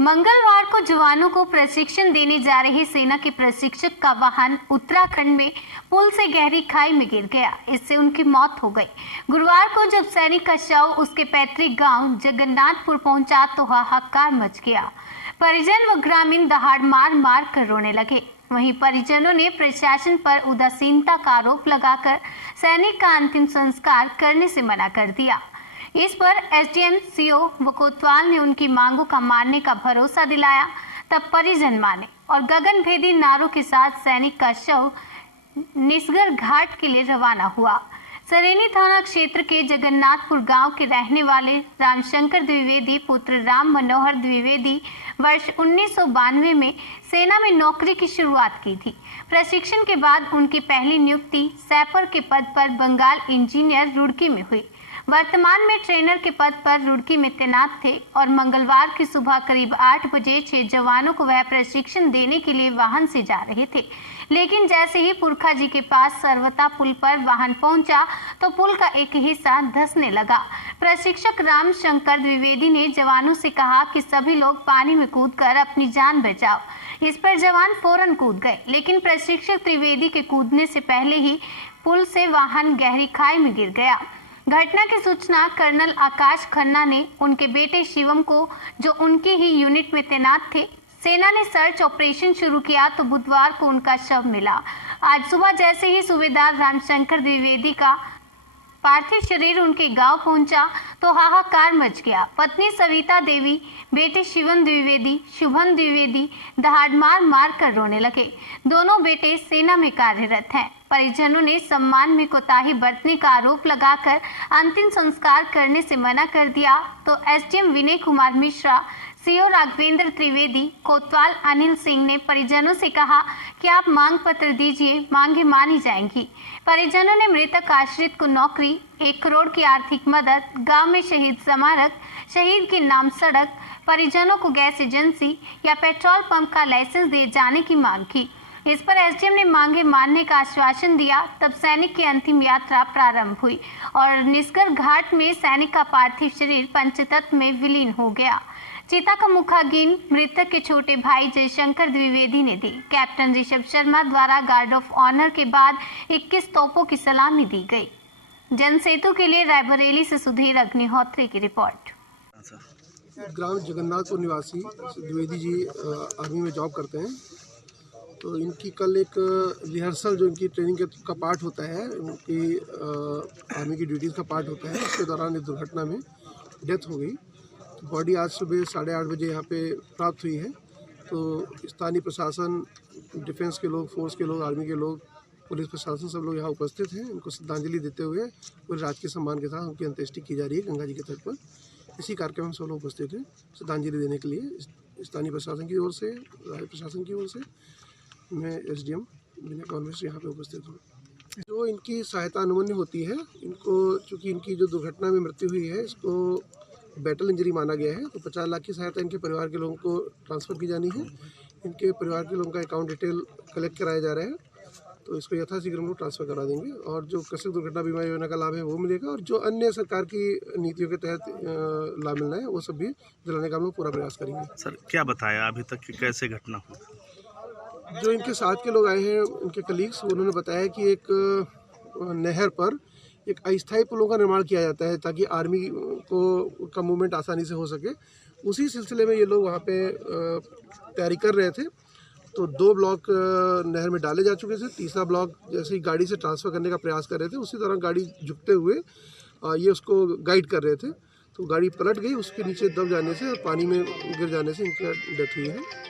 मंगलवार को जवानों को प्रशिक्षण देने जा रहे सेना के प्रशिक्षक का वाहन उत्तराखंड में पुल से गहरी खाई में गिर गया। इससे उनकी मौत हो गई। गुरुवार को जब सैनिक का शव उसके पैतृक गांव जगन्नाथपुर पहुंचा तो हाहाकार मच गया। परिजन व ग्रामीण दहाड़ मार मार कर रोने लगे। वहीं परिजनों ने प्रशासन पर उदासीनता का आरोप लगाकर सैनिक का अंतिम संस्कार करने से मना कर दिया। इस पर एसडीएम सीओ व कोतवाल ने उनकी मांगों का मानने का भरोसा दिलाया। तब परिजन माने और गगनभेदी नारों के साथ सैनिक का शव निसगर घाट के लिए रवाना हुआ। सरेनी थाना क्षेत्र के जगन्नाथपुर गांव के रहने वाले रामशंकर द्विवेदी पुत्र राम मनोहर द्विवेदी वर्ष 1992 में सेना में नौकरी की शुरुआत की थी। प्रशिक्षण के बाद उनकी पहली नियुक्ति सैपर के पद पर बंगाल इंजीनियर रुड़की में हुई। वर्तमान में ट्रेनर के पद पर रुड़की में तैनात थे और मंगलवार की सुबह करीब 8 बजे 6 जवानों को वह प्रशिक्षण देने के लिए वाहन से जा रहे थे। लेकिन जैसे ही पुरखा जी के पास सरवता पुल पर वाहन पहुंचा तो पुल का एक हिस्सा धंसने लगा। प्रशिक्षक राम शंकर द्विवेदी ने जवानों से कहा कि सभी लोग पानी में कूदकर अपनी जान बचाओ। इस पर जवान फौरन कूद गए, लेकिन प्रशिक्षक त्रिवेदी के कूदने से पहले ही पुल से वाहन गहरी खाई में गिर गया। घटना की सूचना कर्नल आकाश खन्ना ने उनके बेटे शिवम को, जो उनकी ही यूनिट में तैनात थे। सेना ने सर्च ऑपरेशन शुरू किया तो बुधवार को उनका शव मिला। आज सुबह जैसे ही सूबेदार रामशंकर द्विवेदी का पार्थिव शरीर उनके गांव पहुंचा तो हाहाकार मच गया। पत्नी सविता देवी, बेटे शिवम द्विवेदी, शुभम द्विवेदी दहाड़ मार मार कर रोने लगे। दोनों बेटे सेना में कार्यरत हैं। परिजनों ने सम्मान में कोताही बरतने का आरोप लगाकर अंतिम संस्कार करने से मना कर दिया तो एसडीएम विनय कुमार मिश्रा, सीओ राघवेंद्र त्रिवेदी, कोतवाल अनिल सिंह ने परिजनों से कहा कि आप मांग पत्र दीजिए, मांगे मानी जाएंगी। परिजनों ने मृतक आश्रित को नौकरी, 1 करोड़ की आर्थिक मदद, गांव में शहीद स्मारक, शहीद के नाम सड़क, परिजनों को गैस एजेंसी या पेट्रोल पंप का लाइसेंस दिए जाने की मांग की। इस पर एसडीएम ने मांगे मानने का आश्वासन दिया। तब सैनिक की अंतिम यात्रा प्रारंभ हुई और निसगर घाट में सैनिक का पार्थिव शरीर पंचतत्व में विलीन हो गया। चिता का मुखाग्नि मृतक के छोटे भाई जयशंकर द्विवेदी ने दी। कैप्टन ऋषभ शर्मा द्वारा गार्ड ऑफ ऑनर के बाद 21 तोपों की सलामी दी गई। जनसेतु के लिए रायबरेली से सुधीर अग्निहोत्री की रिपोर्ट। ग्राम जगन्नाथपुर निवासी द्विवेदी जी आर्मी में जॉब करते हैं। तो इनकी कल एक रिहर्सल जो इनकी ट्रेनिंग का पार्ट होता है, उनकी आर्मी की ड्यूटीज़ का पार्ट होता है, उसके दौरान इस दुर्घटना में डेथ हो गई। तो बॉडी आज सुबह 8:30 बजे यहाँ पे प्राप्त हुई है। तो स्थानीय प्रशासन, डिफेंस के लोग, फोर्स के लोग, आर्मी के लोग, पुलिस प्रशासन सब लोग यहाँ उपस्थित हैं। उनको श्रद्धांजलि देते हुए पूरे राजकीय सम्मान के साथ उनकी अंत्येष्टि की जा रही है गंगा जी के तट पर। इसी कार्यक्रम में सब लोग उपस्थित हैं श्रद्धांजलि देने के लिए। स्थानीय प्रशासन की ओर से, राज्य प्रशासन की ओर से मैं एसडीएम विनय कुमार मिश्रा यहाँ पे उपस्थित हूँ। जो इनकी सहायता अनुमन्य होती है, इनको चूँकि इनकी जो दुर्घटना में मृत्यु हुई है इसको बैटल इंजरी माना गया है, तो 50 लाख की सहायता इनके परिवार के लोगों को ट्रांसफ़र की जानी है। इनके परिवार के लोगों का अकाउंट डिटेल कलेक्ट कराया जा रहा है, तो इसको यथाशीघ्र हम लोग ट्रांसफ़र करा देंगे और जो कृषक दुर्घटना बीमा योजना का लाभ है वो मिलेगा और जो अन्य सरकार की नीतियों के तहत लाभ मिलना है वो सब भी दिलाने का हम लोग पूरा प्रयास करेंगे। सर, क्या बताया अभी तक कि कैसे घटना हुई? जो इनके साथ के लोग आए हैं, उनके कलीग्स, उन्होंने बताया कि एक नहर पर एक अस्थायी पुलों का निर्माण किया जाता है ताकि आर्मी को का मूवमेंट आसानी से हो सके। उसी सिलसिले में ये लोग वहाँ पे तैयारी कर रहे थे। तो 2 ब्लॉक नहर में डाले जा चुके थे। तीसरा ब्लॉक जैसे ही गाड़ी से ट्रांसफ़र करने का प्रयास कर रहे थे, उसी दौरान गाड़ी झुकते हुए ये उसको गाइड कर रहे थे। तो गाड़ी पलट गई, उसके नीचे दब जाने से और पानी में गिर जाने से इनकी डेथ हुई है।